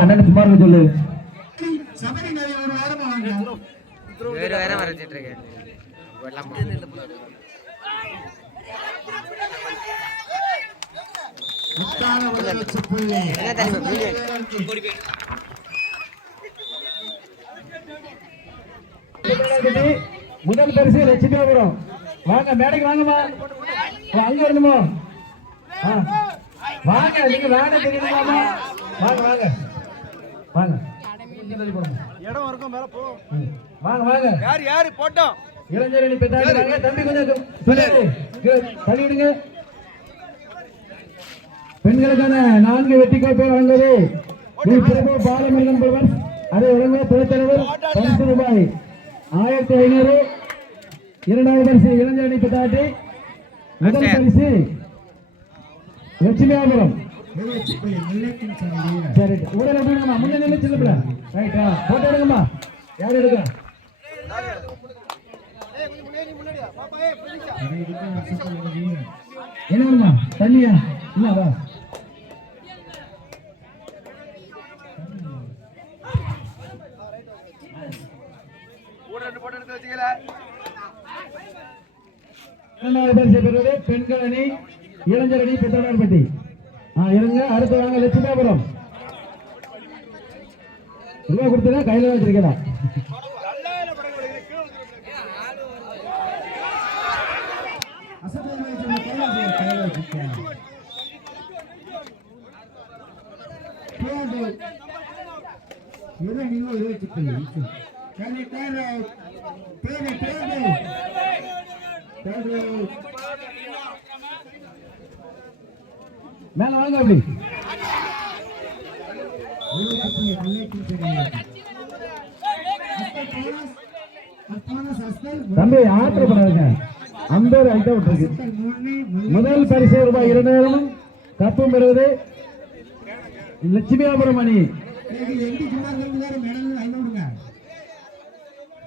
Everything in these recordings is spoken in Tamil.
அண்ணன் சும்மா இருக்க சொல்லு. வேற வரைச்சிட்டு இருக்கேன். முதல் பரிசு லட்சுமிபுரம். வாங்க மேடைக்கு வாங்கம்மா. அங்க வரணுமோ? வாங்க, நீங்க வேணா தெரியுமாமா? வாங்க வாங்க வாங்க. இடம் இருக்கும் மேல போ. வாங்க வாங்க. யார் போட்டோம்? இளைஞரணி பெத்தாடி வாங்க. தம்பி கொஞ்சம் தள்ளி விடுங்க. பெண்களுக்கான 4 வெற்றி கோப்பை வழங்குவது பாலமுருகன் பிரபன். அதை வழங்க துணைத்தலைவர் பரிசு ரூபாய் 1500. இரண்டாவது பரிசு இளைஞரணி பெத்தாட்டி. முதல் பரிசு லட்சுமியாபுரம். சரி உடனே முன்னே நின்று செல்லுங்களா? ரைட்டா போட்டோ எடுங்கம்மா. யார் எடுக்க? என்னம்மா தண்ணியா? இல்லவா? பெறுவது பெண்கள் அணி இளைஞர் அணி பெற்றோர்பட்டி. இருங்க. அடுத்து வாங்க லட்சுமியாபுரம். ரூபா கொடுத்தா கையில வச்சிருக்கலாம். மேல வாங்க. அப்படி தம்பி ஆத்திரப்படாதுங்க. 50 ஐட்டம் விட்டுருக்கு. முதல் பரிசு ரூபாய் 2000. கப்பம் பெறுவது லட்சுமியாபுரம் அணி.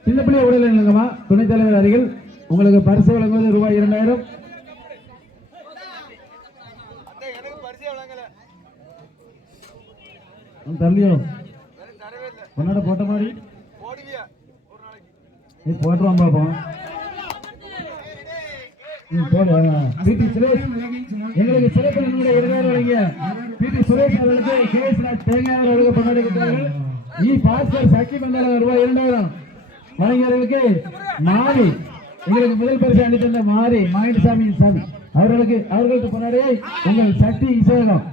சின்ன பிள்ளை உடல் இல்லைங்கம்மா. துணைத் தலைவர் அருகில் உங்களுக்கு பரிசு வழங்குவது ரூபாய் 2000. தள்ளியோ உன்னோட போட்ட மாதிரி நீ போட்டுருவான் பாப்போம். பிடி சுரேஷ் எங்களுக்கு சிறப்பு நம்முடைய 2000 வழங்கிய பிடி சுரேஷ் அவர்களுக்கு கேஎஸ் தேங்காய் அவர்களுக்கு கொண்டாடுகிறார்கள். பாஸ்கர் சக்தி மண்டல ரூபாய் 2000 வழங்கியவர்களுக்கு மாறி எங்களுக்கு முதல் பரிசு அளித்த தந்த மாறி மாயின்சாமி சாமி அவர்களுக்கு கொண்டாடிய உங்கள் சக்தி இசையகம்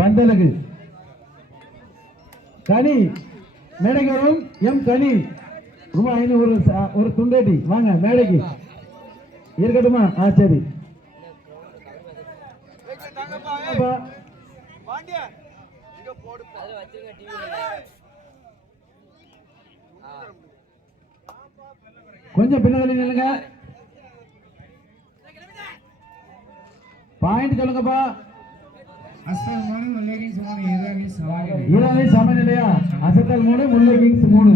பந்தலுக்கு கனி மேடைக்கு வரும். எம் கனி ரூபாய் 500 ஒரு துண்டேட்டி. வாங்க மேடைக்கு இருக்கட்டுமா? சரி. கொஞ்சம் பின்னாடி நில்லுங்க. பாயிண்ட் சொல்லுங்கப்பா. சமநிலையா? அசத்தல் 3 முல்லை கிங்ஸ் 3.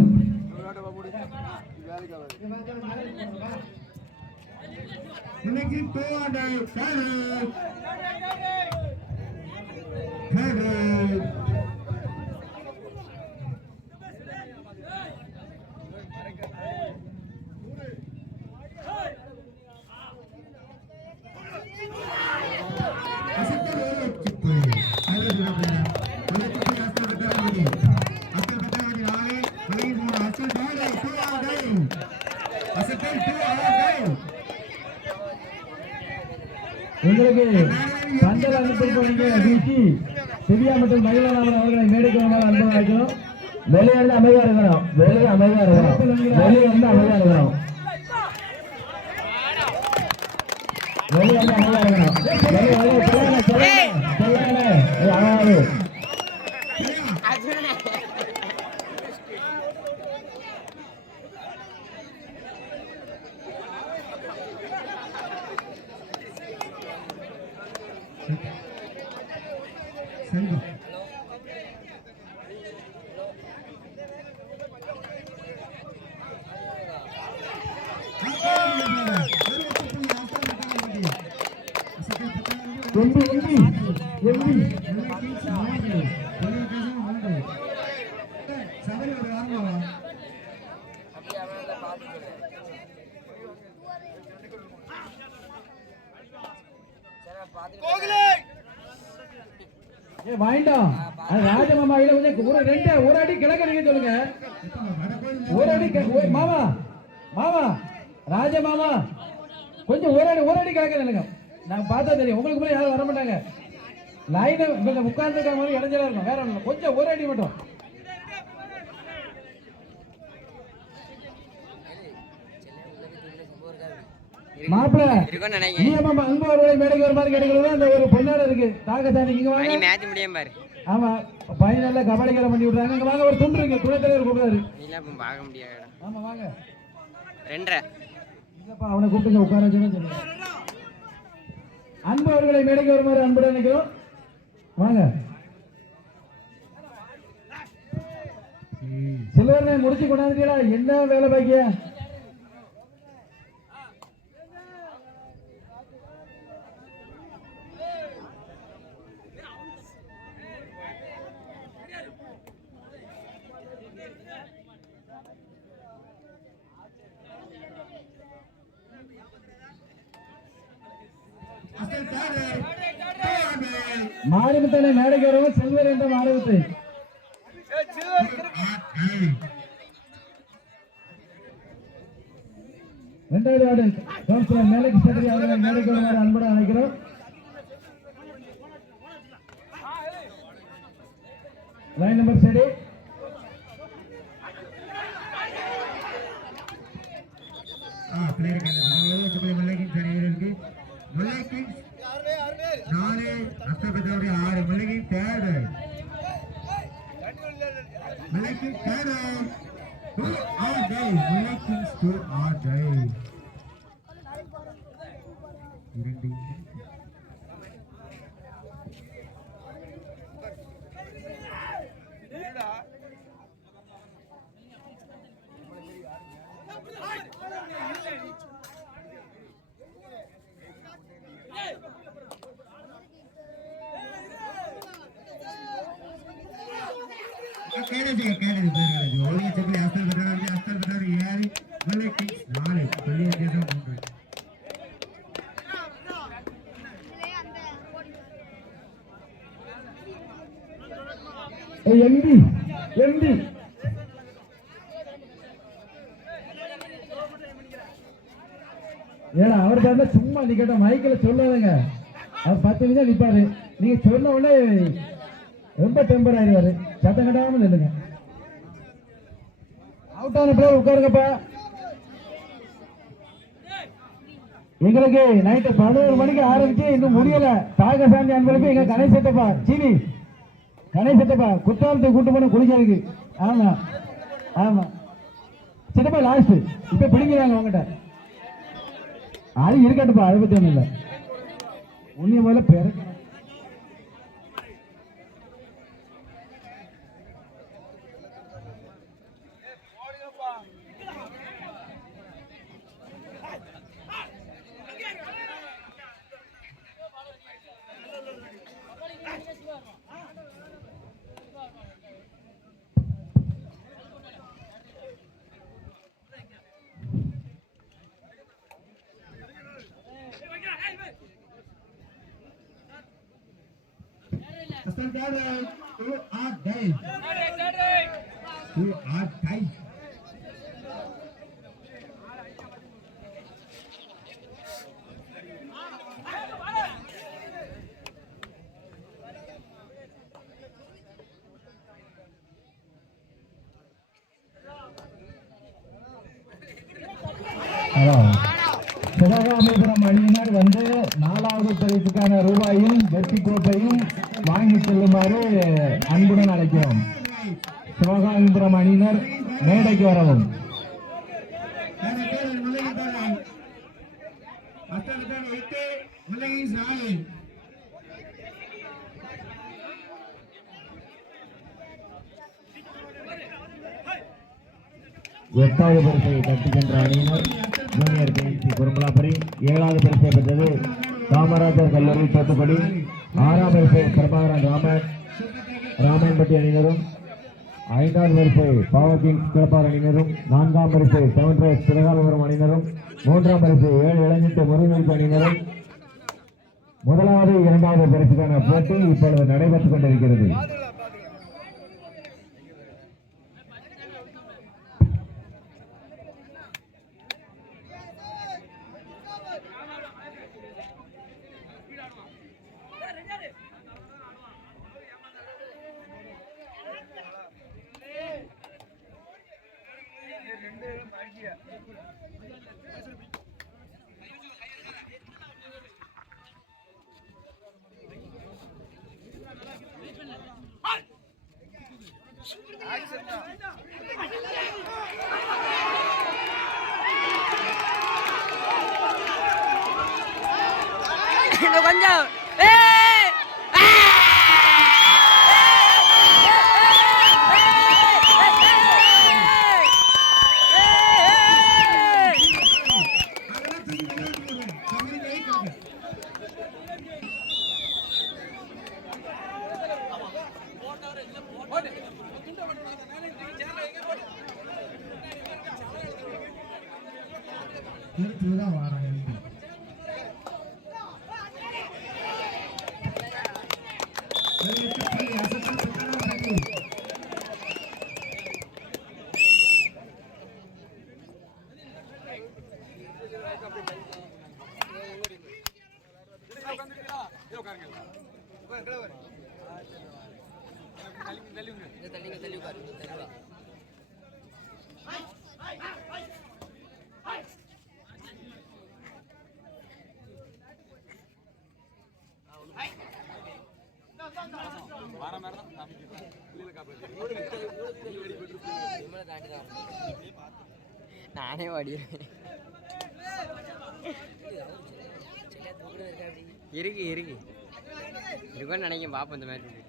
உங்களுக்கு பந்தல் அனுப்பி சிவியா மற்றும் மகிழநாதன் அவர்களை மேடைக்கு அனுப்ப வைக்கணும். வெளியே இருந்து அமைதியா இருக்கணும். வெளியே அமைதியா இருக்கணும். வெளியே இருந்து அமைதியா இருக்கணும். வெளியே இருந்து அமைதியா இருக்கணும். எம்பி வாங்கிட்டா ராஜமாமா இல்ல கொஞ்சம் ஒரு அடி கிழக்க நீங்க சொல்லுங்க. ஒரு அடி மாமா மாமா ராஜமாமா கொஞ்சம் ஒரு அடி கிழக்க நில்லுங்க. நான் பார்த்தா தெரியும் உங்களுக்கு முன்னாடி யாரும் வர மாட்டாங்க. லைன் கொஞ்சம் உட்கார்ந்துருக்க மாதிரி இடைஞ்சலா இருக்கும். வேற ஒண்ணு கொஞ்சம் ஒரு அடி மட்டும். மாப்பிள்ள அன்பு அவர்களை மேடைக்கு வருமாறு கேட்டுக்கிறது. அந்த ஒரு பொன்னாட இருக்கு தாகசாமி இங்க வாங்க. மேட்ச் முடியும் பாரு. ஆமா பையனால கபடிக்கார பண்ணி விடுறாங்க. இங்க வாங்க ஒரு துண்டு இருக்கு துணைத் தலைவர் கூப்பிடாரு. இல்ல பார்க்க முடியாது. ஆமா வாங்க 2.5 இல்லப்பா அவனை கூப்பிட்டு உட்கார சொல்லுங்க. அன்பு அவர்களை மேடைக்கு வருமாறு அன்புடன் நினைக்கிறோம். வாங்க சில்வரனை முடிச்சு கொண்டாந்துட்டீங்களா? என்ன வேலை பாக்கிய? மாரிமுத்தனை மேடைக்கு வரவும் செல்வர் என்ற மாரிமுத்தை இரண்டாவது ஆடு கவுன்சிலர் மேலைக்கு சதுரி அவர்களை மேடைக்கு வருமாறு அன்புடன் அழைக்கிறோம். லைன் நம்பர் சரி எம்பி எம்பி ஏடா அவர் பார்த்தா சும்மா நீ கேட்ட மைக்கில் சொல்லாதுங்க. அவர் 10 நிமிஷம் நிற்பாரு. நீங்க சொன்ன உடனே ரொம்ப டெம்பர் ஆயிடுவாரு. சத்தம் கட்டாம நில்லுங்க. அவுட் ஆன பிளேயர் உட்காருங்கப்பா. எங்களுக்கு நைட்டு 11 மணிக்கு ஆரம்பிச்சு இன்னும் முடியல. தாகசாந்தி அன்பளுக்கு எங்க கணேசத்தப்பா சீனி கணேசத்தப்பா குற்றாலத்தை கூட்டு போன குளிக்கிறதுக்கு. ஆமா ஆமா சின்னப்பா லாஸ்ட் இப்ப பிடிக்கிறாங்க உங்ககிட்ட. அது இருக்கட்டுப்பா, அதை பத்தி ஒண்ணும் இல்லை. உன்னிய முதல்ல பிறக்கணும். சிவகாமிபுரம் அணியினர் வந்து 4வது பரிசுக்கான ரூபாயும் வெற்றி கோப்பையும் வாங்கி செல்லுமாறு அன்புடன் அழைக்கிறோம். சிவகாமிபுரம் அணியினர் மேடைக்கு வரவும். எட்டாவது பரிசை தட்டுகின்ற அணியினர் ஜூனியர் கேசி குறும்பலாபுரி. 7வது பரிசை பெற்றது காமராஜர் கல்லூரி தோத்துப்படி. 6ஆம் பரிசை பிரபாகரன் ராமன்பட்டி அணியினரும் ஐந்தாவது வரிசை பவர் கிங்ஸ் கிளப்பார் அணியினரும், நான்காம் வரிசை செவன் ரைஸ் திரகாலபுரம் அணியினரும், மூன்றாம் வரிசை 7 இளஞ்சிட்டு முருகன் அணியினரும் முதலாவது இரண்டாவது பரிசுக்கான போட்டி இப்பொழுது நடைபெற்றுக் கொண்டிருக்கிறது. இன்னும் கொஞ்சம் நானே ஓடிடுவேன். இருக்கு இருக்குன்னு நினைக்கும் பாப்போம் இந்த மாதிரி.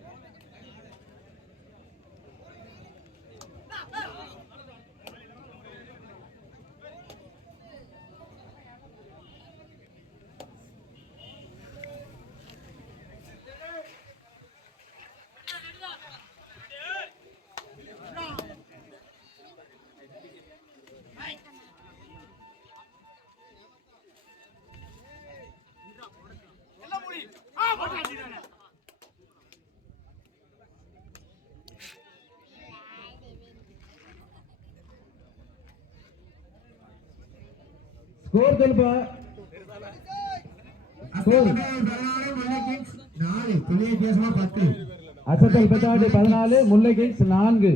ஸ்கோர் சொல்லுப்பா. ஸ்கோர் அசத்தல் பெத்தாடி 14, முல்லை கிங்ஸ் 4.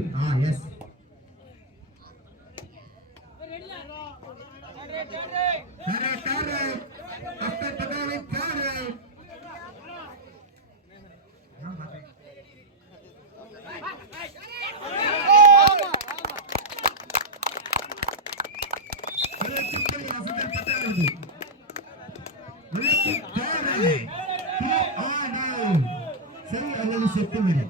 சரி அல்லது செத்துவிடு.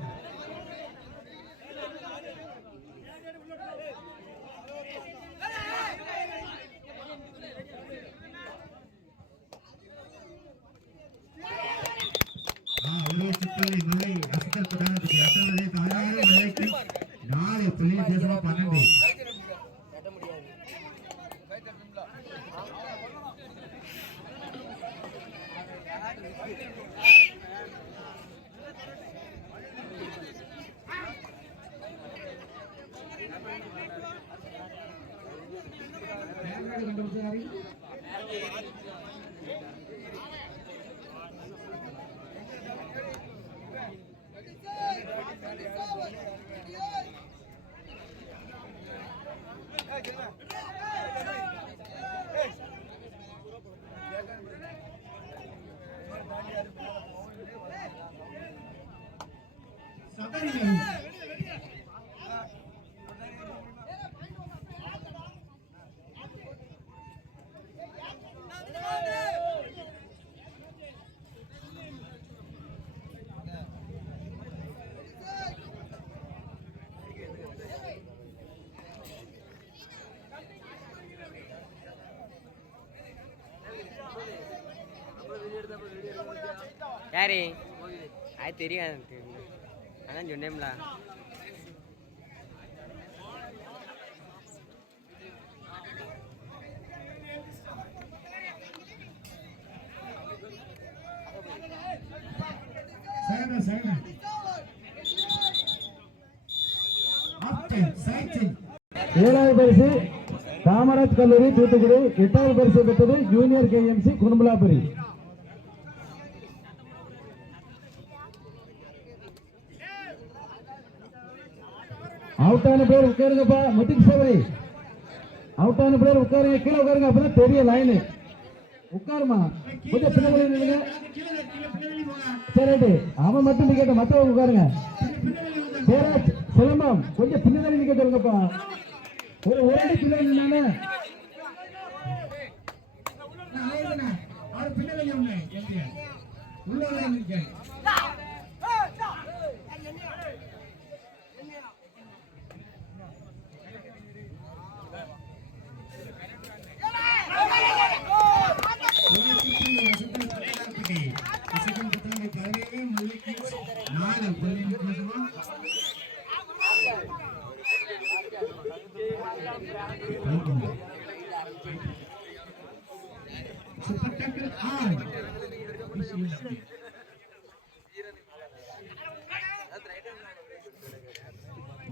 ஒரே சிக்கலை மலை அசத்தல் பிரதானத்துக்கு அசத்தலை 16 மலைக்கு 4 புள்ளி தேசமா 12. யாரு அது தெரியும், அதான் சொன்னேன்ல. 7வது பரிசு காமராஜ் கல்லூரி தூத்துக்குடி. 8வது பரிசு பெற்றது ஜூனியர் கேஎம்சி குறும்பலாபுரி. அவுட்டான பேர் உட்காருங்கப்பா. முத்துக்கு சேவரி அவுட்டான பேர் உட்காருங்க. கீழே உட்காருங்க. அப்பதான் பெரிய லைனு. உட்காருமா. கொஞ்சம் பின்னாடி நில்லுங்க. சரி அவன் மட்டும் நிக்கட்ட, மற்றவங்க உட்காருங்க. பேராஜ் சிலம்பம் கொஞ்சம் பின்னாடி நிக்க தருங்கப்பா. ஒரு அடி பின்னாடி நின்னானே.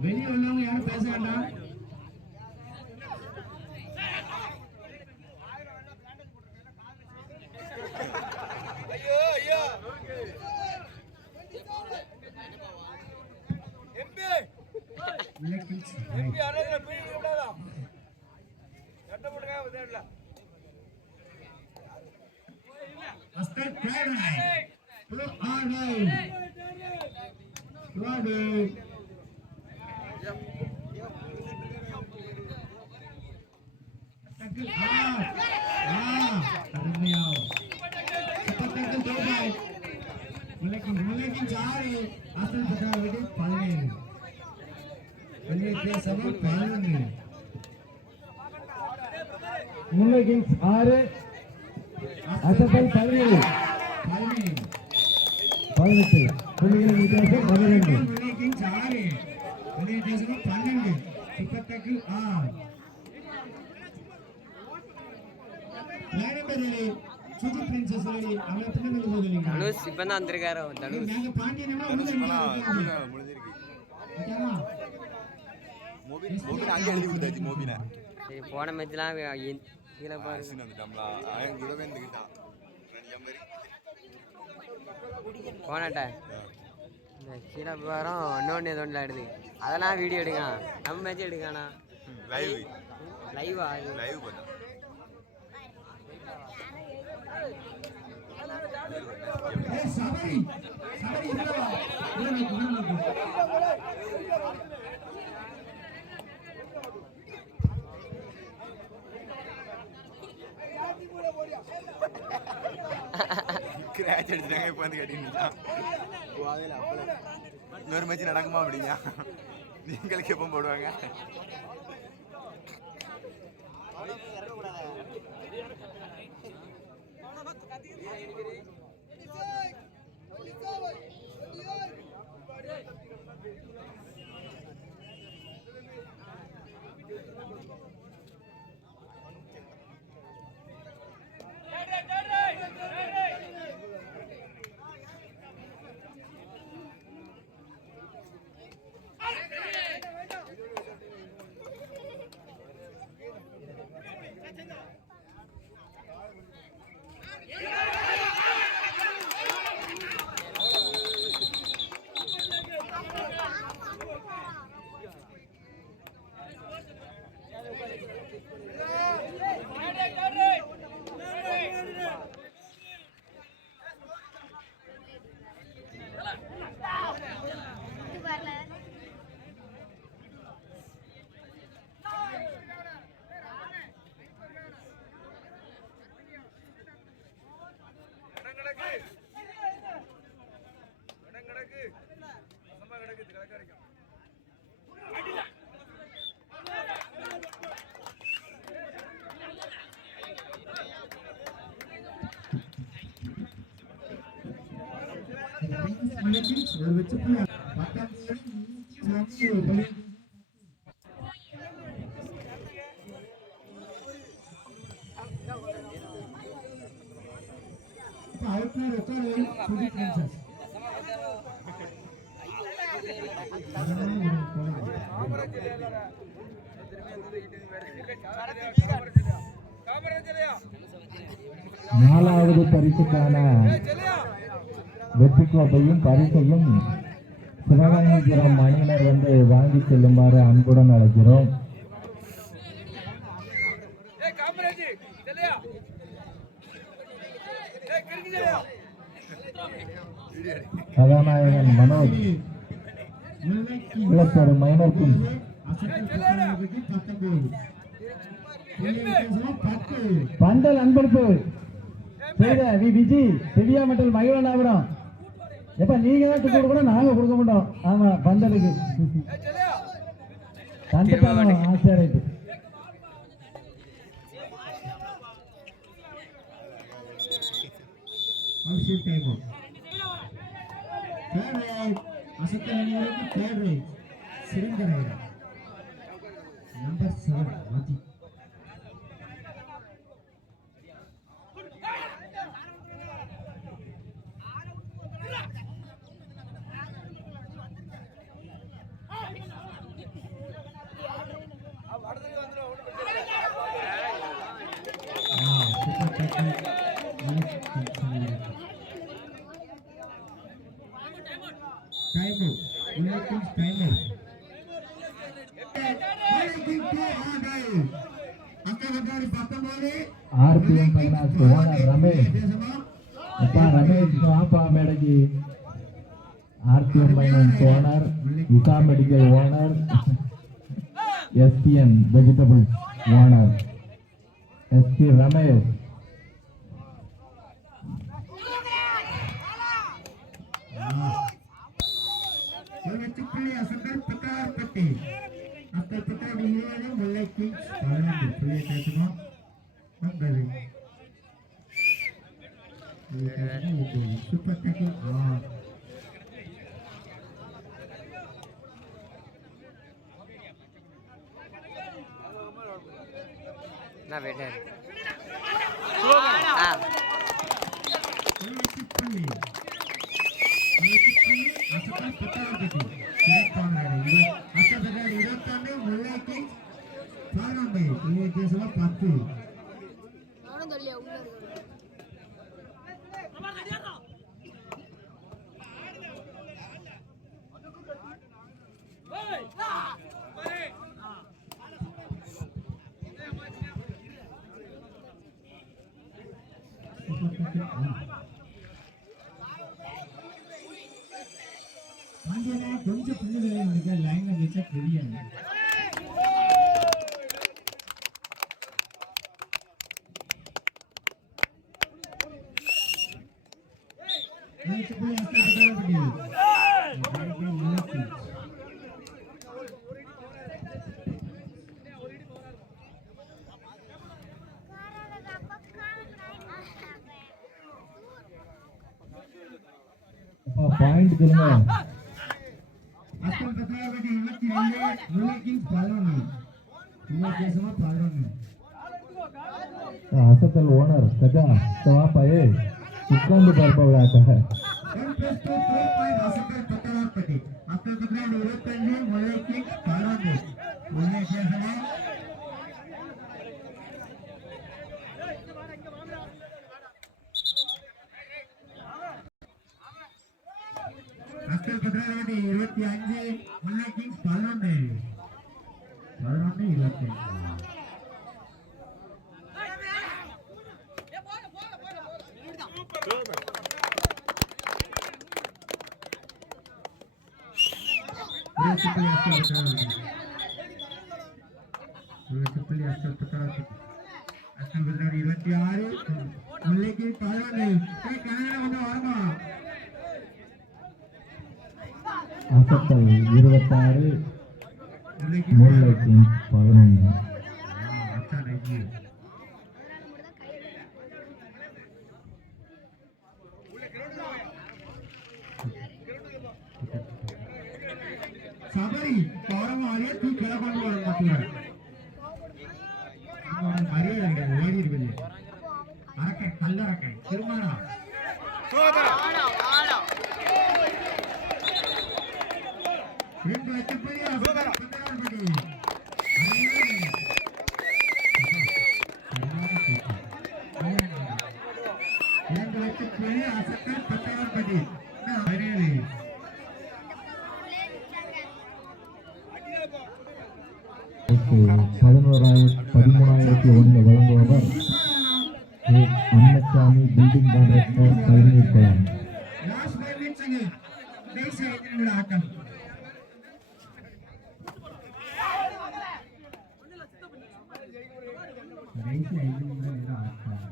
வெளியே உள்ளவங்க யாரும் பேச வேண்டாம். முல்லை கிங்ஸ் 6 அசத்தல் 17 18 புள்ளிகளின் வித்தியாசம் 12. முல்லை கிங்ஸ் 6 புள்ளிகளின் வித்தியாசம் 12 சுப்பத்தக்கில் 6 லைனபரே சுஜி பிரின்சஸ் ரேடி அவன் பின்னாடி போகுது. தனுஷ் இப்பதான் வந்திருக்காரு. தனுஷ் நாங்க பாண்டியனமா முடிஞ்சிருக்கு. மோபினா அங்கே எழுதி கொடுத்தாச்சு. மோபினா சரி போன மேட்ச்லாம் கீழே பாரு. போனட்ட இந்த கீழே போகிறோம் இன்னொன்று எதோண்டில் எடுது. அதெல்லாம் வீடியோ எடுக்கான். நம்ம மேட்ச் எடுக்கானா? லைவா? லைவ் பண்ண கிராச் அடிச்சுட்டாங்க. இப்போ வந்து கட்டிட்டு இன்னொரு மேட்ச் நடக்குமா அப்படிங்க? நீங்களுக்கு எப்போ போடுவாங்க? நாலாவது பரிசுக்கான வெற்றி கோப்பையும் பரிசையும் சிவகங்கைபுரம் அணியினர் வந்து வாங்கி செல்லுமாறு அன்புடன் அழைக்கிறோம். கதாநாயகன் மனோஜ் இளத்தோடு மைனர் கிங்ஸ் பந்தல் அன்பளிப்பு செய்த வி விஜி திவ்யா மட்டல் மகிழநாபுரம். எப்ப நீங்க தான் டிக்கெட் கொடுக்கணும், நாங்க கொடுக்க மாட்டோம். ஆமா பந்தலுக்கு கண்டிப்பாக ஆச்சரியம். Number 7 Raji. RPM Finance owner Ramesh. Appa Ramesh Appa Medagi. RPM Finance owner, Visa Medical owner, SPN Vegetables owner, SP Ramesh. After Petar Dihirani, Malay Kings, Parliament, play Tasman, Hungary. Super tackle, ना बेटे கொஞ்சம் புள்ளிகள் லைன்ல வச்சா தெரியாது. பாயிண்ட் கொடுங்க. அசத்தல் ஓனர் கஜா சவாப்பாயே உட்கார்ந்து பார்ப்பவராக Asal Petraradi 25 Malay Kings 11 11 அசத்தல் 26 முல்லை Kings 11. Sabari, orang ada tu kalau kamu orang macam orang mari lagi, mari dulu. Arakan, kalau arakan, firmana. Ini macam apa ya? அவர்களுக்கு 13,001 வழங்குபவர் அன்னசாமி பில்டிங் கான்ட்ராக்டர் கலைஞர் குளம். லாஸ்ட் 5 மினிட்ஸ்ங்க கடைசி 5 நிமிட ஆட்டம். கடைசி 5 நிமிட ஆட்டம்.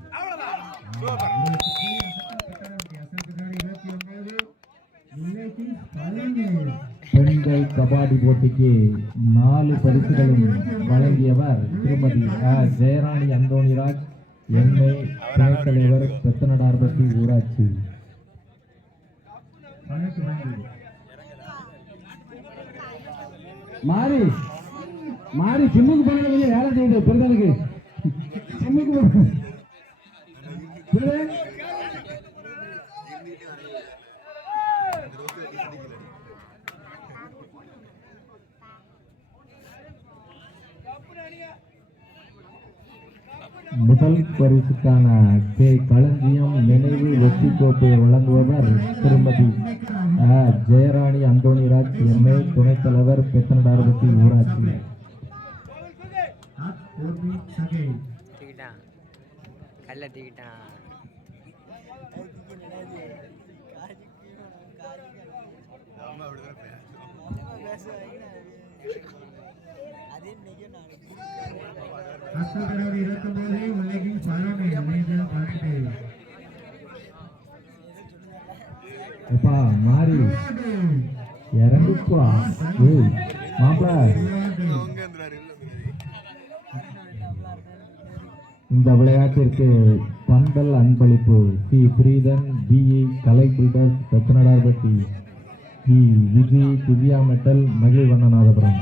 பெண்கள் கபாடி போட்டிக்கு 4 பரிசுகளும் வழங்கியவர் திருமதி ஜெயராணி அந்தோணிராஜ், எம்ஏ, துணைத் தலைவர், பெத்தனடார்பட்டி ஊராட்சி. மாறி மாறி சிம்முக்கு போனது வேலை செய்யுது பெருந்தனுக்கு. சிம்முக்கு முதல் பரிசுக்கான கே களஞ்சியம் நினைவு வெற்றி கோப்பையை வழங்குபவர் திருமதி ஜெயராணி அந்தோணிராஜ், எம்ஏ, துணைத் தலைவர், பெத்தனடார்பட்டி ஊராட்சி. தூக்கிட்டான் கல்ல தூக்கிட்டான். எப்பா மாறி இறங்குப்பா. மாப்பிள இந்த விளையாட்டிற்கு பந்தல் அன்பளிப்பு C Preethan, BE, Kalai builders, Pethanadarpatti, V Viji, Divya metal, Magizhvannanathapuram.